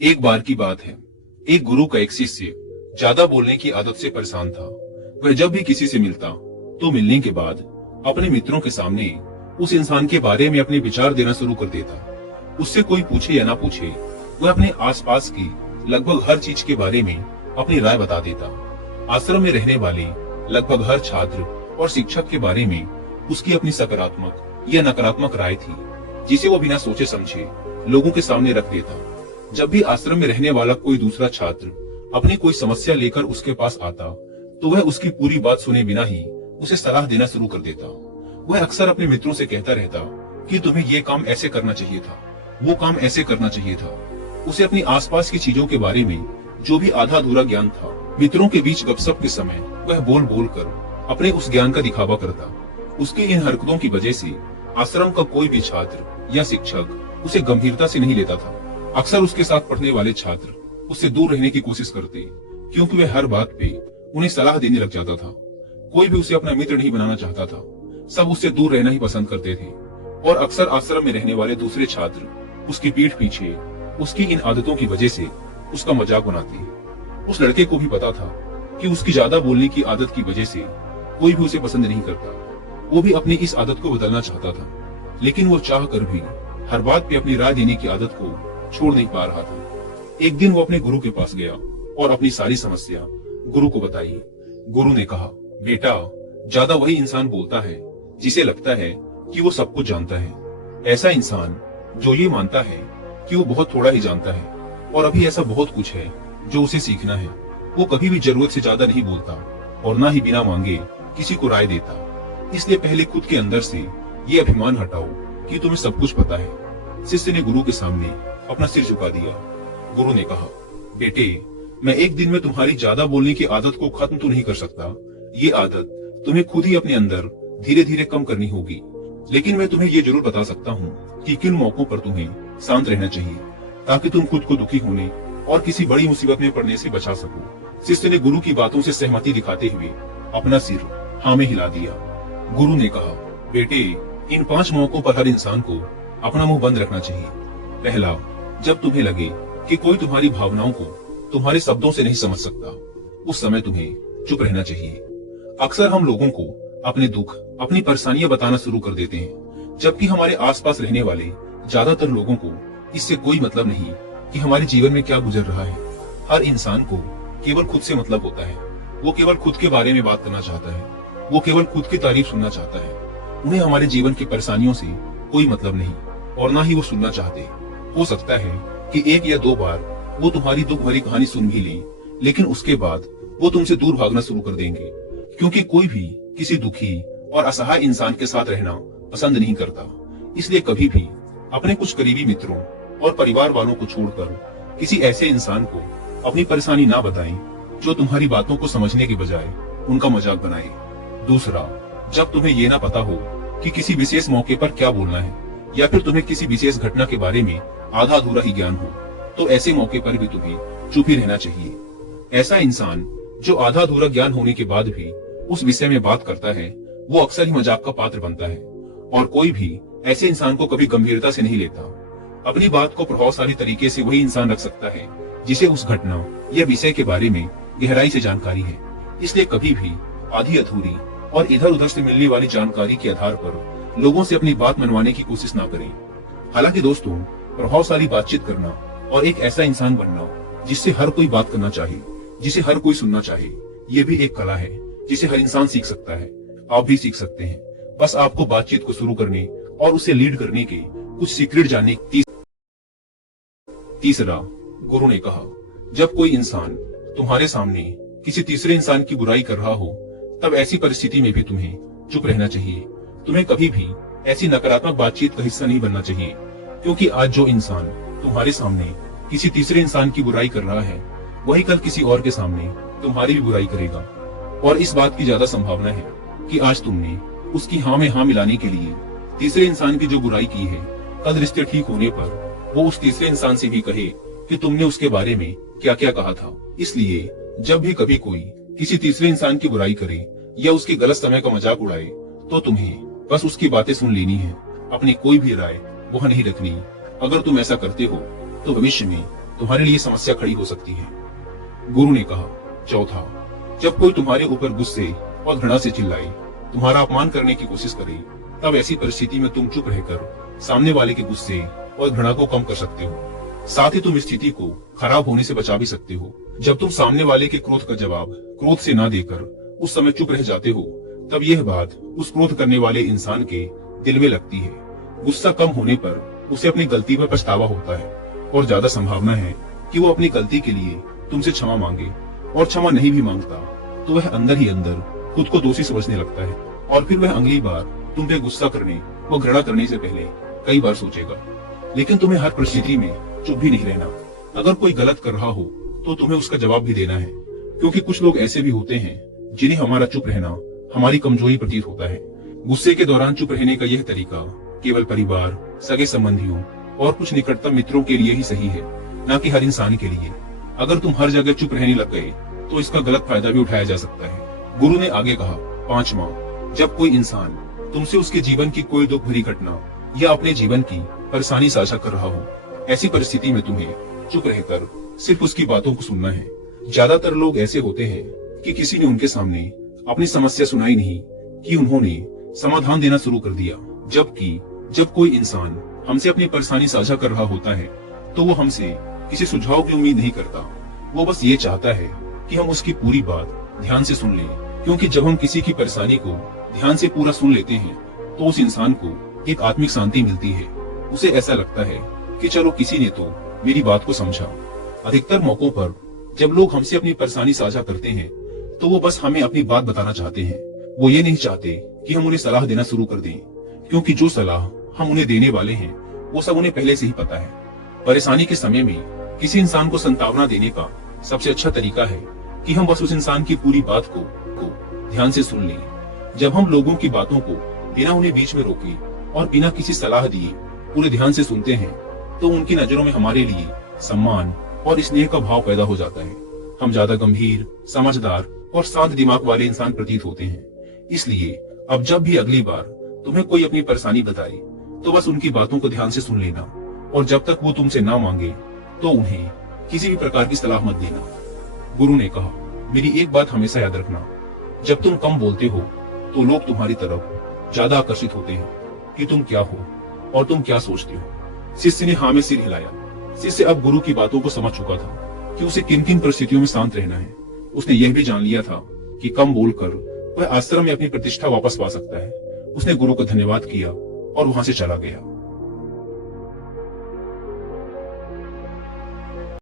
एक बार की बात है, एक गुरु का एक शिष्य ज्यादा बोलने की आदत से परेशान था। वह जब भी किसी से मिलता तो मिलने के बाद अपने मित्रों के सामने उस इंसान के बारे में अपने विचार देना शुरू कर देता। उससे कोई पूछे या ना पूछे, वह अपने आसपास की लगभग हर चीज के बारे में अपनी राय बता देता। आश्रम में रहने वाले लगभग हर छात्र और शिक्षक के बारे में उसकी अपनी सकारात्मक या नकारात्मक राय थी, जिसे वो बिना सोचे समझे लोगों के सामने रख देता। जब भी आश्रम में रहने वाला कोई दूसरा छात्र अपनी कोई समस्या लेकर उसके पास आता, तो वह उसकी पूरी बात सुने बिना ही उसे सलाह देना शुरू कर देता। वह अक्सर अपने मित्रों से कहता रहता कि तुम्हें ये काम ऐसे करना चाहिए था, वो काम ऐसे करना चाहिए था। उसे अपनी आसपास की चीजों के बारे में जो भी आधा अधूरा ज्ञान था, मित्रों के बीच गपशप के समय वह बोल बोल कर अपने उस ज्ञान का दिखावा करता। उसकी इन हरकतों की वजह से आश्रम का कोई भी छात्र या शिक्षक उसे गंभीरता से नहीं लेता था। अक्सर उसके साथ पढ़ने वाले छात्र उससे दूर रहने की कोशिश करते, क्योंकि वह हर बात पे उन्हें सलाह देने लग जाता था। कोई भी उसे अपना मित्र नहीं बनाना चाहता था, सब उससे दूर रहना ही पसंद करते थे। और अक्सर आश्रम में रहने वाले दूसरे छात्र उसकी पीठ पीछे उसकी इन आदतों की वजह से उसका मजाक बनाते। उस लड़के को भी पता था कि उसकी ज्यादा बोलने की आदत की वजह से कोई भी उसे पसंद नहीं करता। वो भी अपनी इस आदत को बदलना चाहता था, लेकिन वो चाह कर भी हर बात पे अपनी राय देने की आदत को छोड़ नहीं पा रहा था। एक दिन वो अपने गुरु के पास गया और अपनी सारी समस्या गुरु को बताई। गुरु ने कहा, बेटा, ज्यादा वही इंसान बोलता है जिसे लगता है कि वो सब कुछ जानता है। ऐसा इंसान जो ये मानता है कि वो बहुत थोड़ा ही जानता है और अभी ऐसा बहुत कुछ है जो उसे सीखना है। वो कभी भी जरूरत से ज्यादा नहीं बोलता और ना ही बिना मांगे किसी को राय देता। इसलिए पहले खुद के अंदर से ये अभिमान हटाओ कि तुम्हें सब कुछ पता है। शिष्य ने गुरु के सामने अपना सिर झुका दिया। गुरु ने कहा, बेटे, मैं एक दिन में तुम्हारी ज्यादा बोलने की आदत को खत्म तो नहीं कर सकता। ये आदत तुम्हें खुद ही अपने अंदर धीरे धीरे कम करनी होगी। लेकिन मैं तुम्हें ये जरूर बता सकता हूँ कि किन मौकों पर तुम्हें शांत रहना चाहिए, ताकि तुम खुद को दुखी होने और किसी बड़ी मुसीबत में पड़ने से बचा सको। शिष्य ने गुरु की बातों से सहमति दिखाते हुए अपना सिर हाँ में हिला दिया। गुरु ने कहा, बेटे, इन 5 मौकों पर हर इंसान को अपना मुंह बंद रखना चाहिए। पहला, जब तुम्हें लगे कि कोई तुम्हारी भावनाओं को तुम्हारे शब्दों से नहीं समझ सकता, उस समय तुम्हें चुप रहना चाहिए। अक्सर हम लोगों को अपने दुख, अपनी परेशानियां बताना शुरू कर देते हैं, जबकि हमारे आसपास रहने वाले ज्यादातर लोगों को इससे कोई मतलब नहीं कि हमारे जीवन में क्या गुजर रहा है। हर इंसान को केवल खुद से मतलब होता है। वो केवल खुद के बारे में बात करना चाहता है। वो केवल खुद की तारीफ सुनना चाहता है। उन्हें हमारे जीवन की परेशानियों से कोई मतलब नहीं और ना ही वो सुनना चाहते। हो सकता है कि 1 या 2 बार वो तुम्हारी दुख भरी कहानी सुन भी लें, लेकिन उसके बाद वो तुमसे दूर भागना शुरू कर देंगे, क्योंकि कोई भी किसी दुखी और असहाय इंसान के साथ रहना पसंद नहीं करता। इसलिए कभी भी अपने कुछ करीबी मित्रों और परिवार वालों को छोड़कर किसी ऐसे इंसान को अपनी परेशानी ना बताएं जो तुम्हारी बातों को समझने के बजाय उनका मजाक बनाए। दूसरा, जब तुम्हें ये ना पता हो कि किसी विशेष मौके पर क्या बोलना है, या फिर तुम्हें किसी विशेष घटना के बारे में आधा अधूरा ही ज्ञान हो, तो ऐसे मौके पर भी तुम्हें चुप ही रहना चाहिए। ऐसा इंसान जो आधा अधूरा ज्ञान होने के बाद भी उस विषय में बात करता है, वो अक्सर ही मजाक का पात्र बनता है, और कोई भी ऐसे इंसान को कभी गंभीरता से नहीं लेता। अपनी बात को प्रभावशाली तरीके से वही इंसान रख सकता है जिसे उस घटना या विषय के बारे में गहराई से जानकारी है। इसलिए कभी भी आधी अधूरी और इधर उधर से मिलने वाली जानकारी के आधार पर लोगों से अपनी बात मनवाने की कोशिश ना करें। हालांकि दोस्तों, प्रभावशाली बातचीत करना और एक ऐसा इंसान बनना जिससे हर कोई बात करना चाहे, जिसे हर कोई सुनना चाहे, ये भी एक कला है जिसे हर इंसान सीख सकता है। आप भी सीख सकते हैं। बस आपको बातचीत को शुरू करने और उसे लीड करने के कुछ सीक्रेट जानने। तीसरा, गुरु ने कहा, जब कोई इंसान तुम्हारे सामने किसी तीसरे इंसान की बुराई कर रहा हो, तब ऐसी परिस्थिति में भी तुम्हें चुप रहना चाहिए। तुम्हें कभी भी ऐसी नकारात्मक बातचीत का हिस्सा नहीं बनना चाहिए, क्योंकि आज जो इंसान तुम्हारे सामने किसी तीसरे इंसान की बुराई कर रहा है, वही कल किसी और के सामने तुम्हारी भी बुराई करेगा। और इस बात की ज्यादा संभावना है कि आज तुमने उसकी हाँ में हाँ मिलाने के लिए तीसरे इंसान की जो बुराई की है, कल रिश्ते ठीक होने पर वो उस तीसरे इंसान से भी कहे कि तुमने उसके बारे में क्या क्या कहा था। इसलिए जब भी कभी कोई किसी तीसरे इंसान की बुराई करे या उसके गलत समय का मजाक उड़ाए, तो तुम्हें बस उसकी बातें सुन लेनी है, अपनी कोई भी राय वह नहीं रखनी। अगर तुम ऐसा करते हो तो भविष्य में तुम्हारे लिए समस्या खड़ी हो सकती है। गुरु ने कहा, चौथा, जब कोई तुम्हारे ऊपर गुस्से और घृणा से चिल्लाए, तुम्हारा अपमान करने की कोशिश करे, तब ऐसी परिस्थिति में तुम चुप रहकर सामने वाले के गुस्से और घृणा को कम कर सकते हो। साथ ही तुम स्थिति को खराब होने से बचा भी सकते हो। जब तुम सामने वाले के क्रोध का जवाब क्रोध से ना देकर उस समय चुप रह जाते हो, तब यह बात उस क्रोध करने वाले इंसान के दिल में लगती है। गुस्सा कम होने पर उसे अपनी गलती पर पछतावा होता है और ज्यादा संभावना है कि वो अपनी गलती के लिए तुमसे क्षमा मांगे, और क्षमा नहीं भी मांगता तो वह अंदर ही अंदर खुद को दोषी समझने लगता है, और फिर वह अगली बार तुम पे गुस्सा करने व घृणा करने से पहले कई बार सोचेगा। लेकिन तुम्हें हर परिस्थिति में चुप भी नहीं रहना। अगर कोई गलत कर रहा हो तो तुम्हें उसका जवाब भी देना है, क्योंकि कुछ लोग ऐसे भी होते हैं जिन्हें हमारा चुप रहना हमारी कमजोरी प्रतीत होता है। गुस्से के दौरान चुप रहने का यह तरीका केवल परिवार, सगे संबंधियों और कुछ निकटतम मित्रों के लिए ही सही है, न कि हर इंसान के लिए। अगर तुम हर जगह चुप रहने लग गए तो इसका गलत फायदा भी उठाया जा सकता है। गुरु ने आगे कहा, पांचवा, जब कोई इंसान तुमसे उसके जीवन की कोई दुख भरी घटना या अपने जीवन की परेशानी साझा कर रहा हो, ऐसी परिस्थिति में तुम्हें चुप रहकर सिर्फ उसकी बातों को सुनना है। ज्यादातर लोग ऐसे होते हैं कि किसी ने उनके सामने अपनी समस्या सुनाई नहीं कि उन्होंने समाधान देना शुरू कर दिया। जबकि जब कोई इंसान हमसे अपनी परेशानी साझा कर रहा होता है तो वो हमसे किसी सुझाव की उम्मीद नहीं करता। वो बस ये चाहता है कि हम उसकी पूरी बात ध्यान से सुन लें, क्योंकि जब हम किसी की परेशानी को ध्यान से पूरा सुन लेते हैं तो उस इंसान को एक आत्मिक शांति मिलती है। उसे ऐसा लगता है कि चलो किसी ने तो मेरी बात को समझा। अधिकतर मौकों पर जब लोग हमसे अपनी परेशानी साझा करते हैं तो वो बस हमें अपनी बात बताना चाहते हैं। वो ये नहीं चाहते कि हम उन्हें सलाह देना शुरू कर दें, क्योंकि जो सलाह हम उन्हें देने वाले हैं वो सब उन्हें पहले से ही पता है। परेशानी के समय में किसी इंसान को सांत्वना देने का सबसे अच्छा तरीका है कि हम बस उस इंसान की पूरी बात को ध्यान से सुन लें। जब हम लोगों की बातों को बिना उन्हें बीच में रोके और बिना किसी सलाह दिए पूरे ध्यान से सुनते हैं तो उनकी नजरों में हमारे लिए सम्मान और स्नेह का भाव पैदा हो जाता है। हम ज्यादा गंभीर, समझदार और शांत दिमाग वाले इंसान प्रतीत होते हैं। इसलिए अब जब भी अगली बार तुम्हें कोई अपनी परेशानी बताए तो बस उनकी बातों को ध्यान से सुन लेना, और जब तक वो तुमसे ना मांगे तो उन्हें किसी भी प्रकार की सलाह मत देना। गुरु ने कहा, मेरी एक बात हमेशा याद रखना, जब तुम कम बोलते हो तो लोग तुम्हारी तरफ ज्यादा आकर्षित होते हैं कि तुम क्या हो और तुम क्या सोचते हो। शिष्य ने हाँ में सिर हिलाया। शिष्य अब गुरु की बातों को समझ चुका था कि उसे किन किन परिस्थितियों में शांत रहना है। उसने यह भी जान लिया था कि कम बोलकर वह आश्रम में अपनी प्रतिष्ठा वापस पा सकता है। उसने गुरु को धन्यवाद किया और वहां से चला गया।